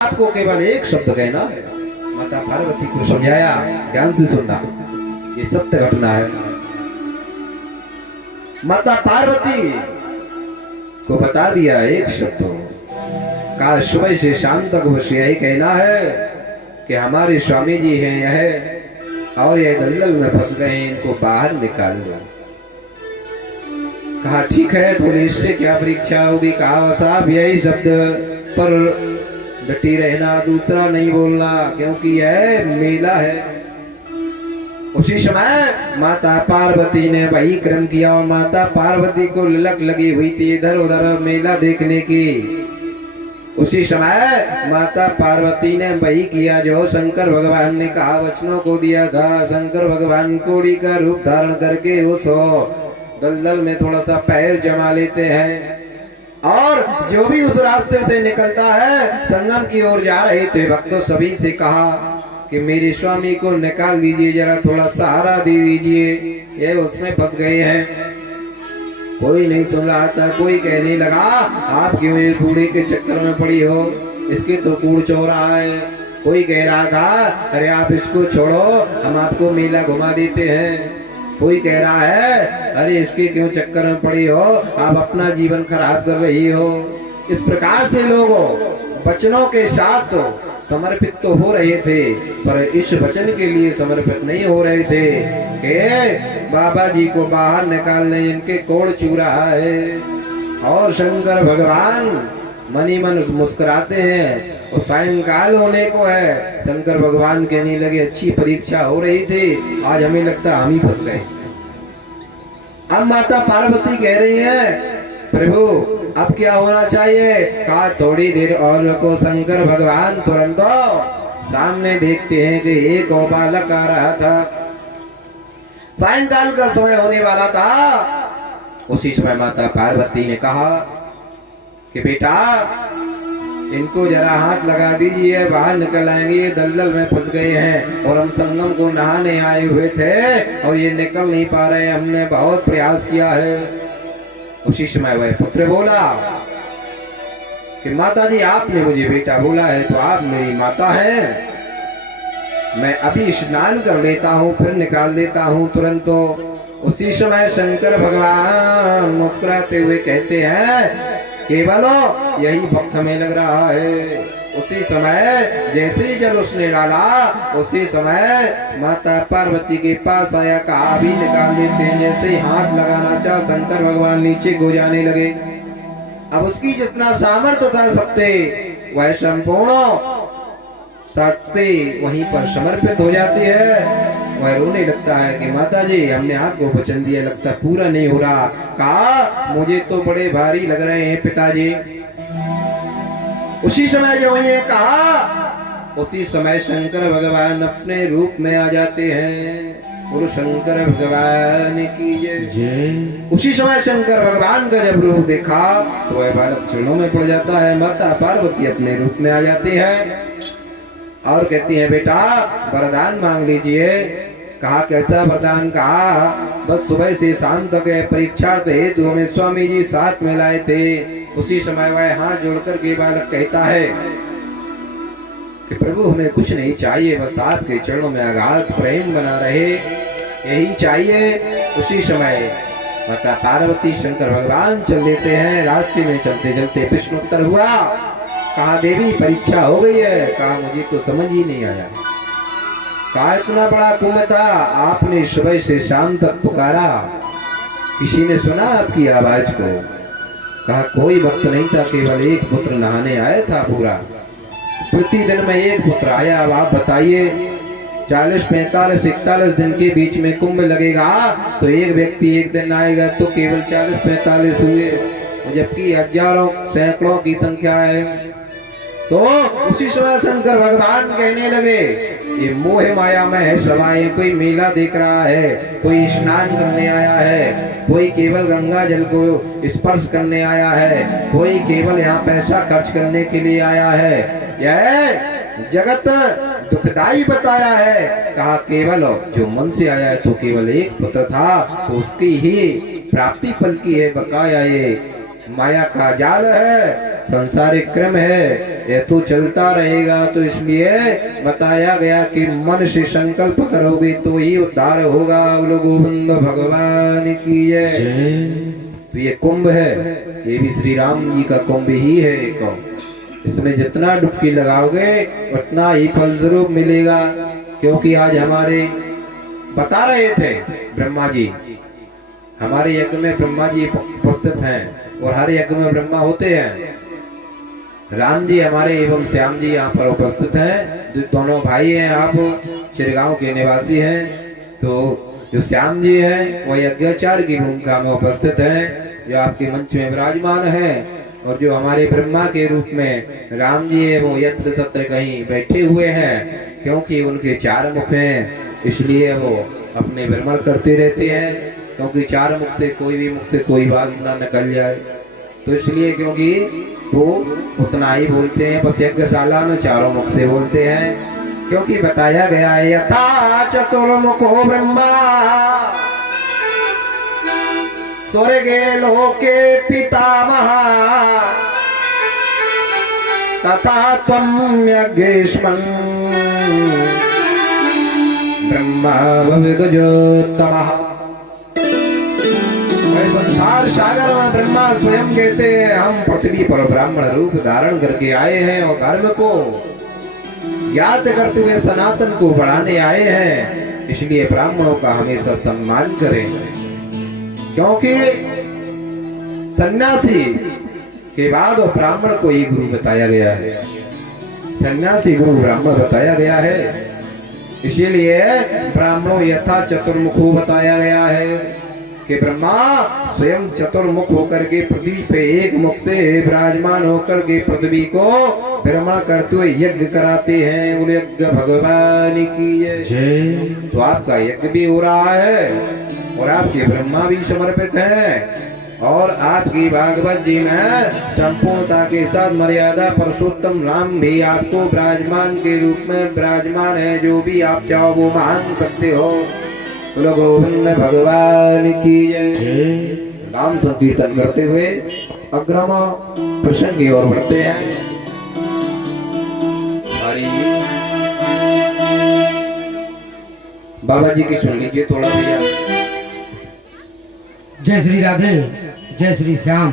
आपको केवल एक शब्द कहना है। माता पार्वती को समझाया, ध्यान से सुनना, ये सत्य घटना है। माता पार्वती को बता दिया एक शब्द, कहा सुबह से शाम तक बस यही कहना है कि हमारे स्वामी जी हैं यह और ये दलदल में फंस गए, इनको बाहर निकाल दो। कहा ठीक है, तो इससे क्या परीक्षा होगी? कहा साहब यही शब्द पर डटी रहना, दूसरा नहीं बोलना, क्योंकि यह मेला है। उसी समय माता पार्वती ने वही क्रम किया और माता पार्वती को ललक लगी हुई थी इधर उधर मेला देखने की। उसी समय माता पार्वती ने वही किया जो शंकर भगवान ने कहा, वचनों को दिया था। शंकर भगवान कोड़ी का रूप धारण करके उस दलदल में थोड़ा सा पैर जमा लेते हैं और जो भी उस रास्ते से निकलता है, संगम की ओर जा रहे थे भक्तों, सभी से कहा कि मेरे स्वामी को निकाल दीजिए, जरा थोड़ा सहारा दे दीजिए, ये उसमें फंस गए हैं। कोई नहीं सुन रहा था। कोई कहने लगा, आप क्यों ये कूड़े के चक्कर में पड़ी हो, इसके तो कूड़ चौरा है। कोई कह रहा था, अरे आप इसको छोड़ो, हम आपको मेला घुमा देते हैं। कोई कह रहा है, अरे इसके क्यों चक्कर में पड़ी हो, आप अपना जीवन खराब कर रही हो। इस प्रकार से लोग वचनों के साथ तो समर्पित तो हो रहे थे, पर इस वचन के लिए समर्पित नहीं हो रहे थे कि बाबा जी को बाहर निकालने इनके कोड़ चू रहा है। और शंकर भगवान मनी मन मुस्कुराते हैं। और सायंकाल होने को है, शंकर भगवान कहने लगे अच्छी परीक्षा हो रही थी, आज हमें लगता हम ही फंस गए। अब माता पार्वती कह रही है, प्रभु अब क्या होना चाहिए? कहा थोड़ी देर और रुको। शंकर भगवान तुरंत सामने देखते हैं कि एक और बालक आ रहा था। सायंकाल का समय होने वाला था। उसी समय माता पार्वती ने कहा कि बेटा इनको जरा हाथ लगा दीजिए, बाहर निकल आएंगे, ये दलदल में फंस गए हैं और हम संगम को नहाने आए हुए थे और ये निकल नहीं पा रहे, हमने बहुत प्रयास किया है। उसी समय वह पुत्र बोला कि माता जी आपने मुझे बेटा बोला है तो आप मेरी माता हैं, मैं अभी स्नान कर लेता हूँ फिर निकाल देता हूँ तुरंत। उसी समय शंकर भगवान मुस्कुराते हुए कहते हैं, केवल यही वक्त हमें लग रहा है। उसी समय जैसे ही जल उसने डाला, उसी समय माता पार्वती के पास आया, कहा भी निकाल देते हैं। जैसे ही हाथ लगाना चाहा, शंकर भगवान नीचे को जाने लगे। अब उसकी जितना सामर्थ्य था सकते, वह संपूर्ण शक्ति वहीं पर समर्पित हो जाती है। वह रोने लगता है कि माता जी हमने आपको वचन दिया, लगता पूरा नहीं हो रहा। कहा मुझे तो बड़े भारी लग रहे हैं पिताजी। उसी समय जो ये कहा, उसी समय शंकर भगवान अपने रूप में आ जाते हैं। गुरु शंकर भगवान की जय। उसी समय शंकर भगवान का जब रूप देखा तो वह बालक चरणों में पड़ जाता है। माता पार्वती अपने रूप में आ जाती है और कहती है, बेटा वरदान मांग लीजिए। कहा कैसा वरदान? कहा बस सुबह से शाम तक परीक्षार्थ हेतु हमें स्वामी जी साथ में लाए थे। उसी समय वह हाथ जोड़कर के बालक कहता है कि प्रभु हमें कुछ नहीं चाहिए, बस आपके चरणों में अगाध प्रेम बना रहे, यही चाहिए। उसी समय माता पार्वती शंकर भगवान चल देते हैं। रास्ते में चलते चलते प्रश्नोत्तर हुआ। कहा देवी परीक्षा हो गई है। कहा मुझे तो समझ ही नहीं आया। कहा इतना बड़ा कुंभ था, आपने सुबह से शाम तक पुकारा, किसी ने सुना आपकी आवाज को? कहा कोई वक्त नहीं था, केवल एक पुत्र नहाने आया था पूरा। प्रतिदिन में एक पुत्र आया। अब आप बताइए 40, 45, 41 दिन के बीच में कुंभ लगेगा तो एक व्यक्ति एक दिन आएगा तो केवल 40, 45 हुए, जबकि हजारों सैकड़ों की संख्या है। तो उसी समय शंकर भगवान कहने लगे, ये मोह माया में है सवाएं, कोई मेला देख रहा है, कोई स्नान करने आया है, कोई केवल गंगा जल को स्पर्श करने आया है, कोई केवल यहाँ पैसा खर्च करने के लिए आया है। यह जगत दुखदाई बताया है। कहा केवल जो मन से आया है तो केवल एक पुत्र था, तो उसकी ही प्राप्ति फल की है बकाया ये माया का जाल है, संसारिक क्रम है, ये तो चलता रहेगा। तो इसलिए बताया गया कि मन से संकल्प करोगे तो ही उद्धार होगा। बोलो गोविंद भगवान की जय। तो ये कुंभ है, ये भी श्री राम जी का कुंभ ही है एक। इसमें जितना डुबकी लगाओगे उतना ही फल स्वरूप मिलेगा। क्योंकि आज हमारे बता रहे थे ब्रह्मा जी, हमारे यज्ञ में ब्रह्मा जी उपस्थित हैं और हर यज्ञ में ब्रह्मा होते हैं। राम जी हमारे एवं श्याम जी यहाँ पर उपस्थित हैं, दोनों भाई हैं। आप चिरगांव के निवासी हैं। तो जो श्याम जी हैं वो यज्ञाचार्य की भूमिका में उपस्थित हैं, जो आपके मंच में विराजमान हैं। और जो हमारे ब्रह्मा के रूप में राम जी है वो यत्र तत्र कहीं बैठे हुए हैं। क्योंकि उनके 4 मुख हैं, इसलिए वो अपने भ्रमण करते रहते हैं। क्योंकि 4 मुख से कोई बात ना निकल जाए, तो इसलिए क्योंकि वो उतना ही बोलते हैं। बस यज्ञशाला में 4 मुख से बोलते हैं। क्योंकि बताया गया है यथा चतुर्मुखो ब्रह्मा स्वर्गे लोके पितामह तथा त्वं यज्ञेश्वरन् ब्रह्मा भविगजोत्तमः। संसार सागर में ब्रह्मा स्वयं कहते हैं हम पृथ्वी पर ब्राह्मण रूप धारण करके आए हैं और धर्म को याद करते हुए सनातन को बढ़ाने आए हैं। इसलिए ब्राह्मणों का हमेशा सम्मान करें। क्योंकि सन्यासी के बाद ब्राह्मण को ही गुरु बताया गया है। सन्यासी गुरु ब्राह्मण बताया गया है। इसीलिए ब्राह्मणों यथा चतुर्मुखो बताया गया है कि ब्रह्मा स्वयं चतुर्मुख होकर के पृथ्वी पे एक मुख से विराजमान होकर के पृथ्वी को भ्रमण करते हुए यज्ञ कराते हैं। बोले यज्ञ भगवान की जय। तो आपका यज्ञ भी हो रहा है और आपके ब्रह्मा भी समर्पित हैं। और आपकी भागवत जी में संपूर्णता के साथ मर्यादा पुरुषोत्तम राम भी आपको विराजमान के रूप में विराजमान है। जो भी आप चाहो वो मांग सकते हो। बोलो गोविंद भगवान की जय। नाम संकीर्तन करते हुए अग्रम प्रसंग की ओर बढ़ते हैं। बाबा जी की सुन लीजिए थोड़ा भैया। जय श्री राधे, जय श्री श्याम।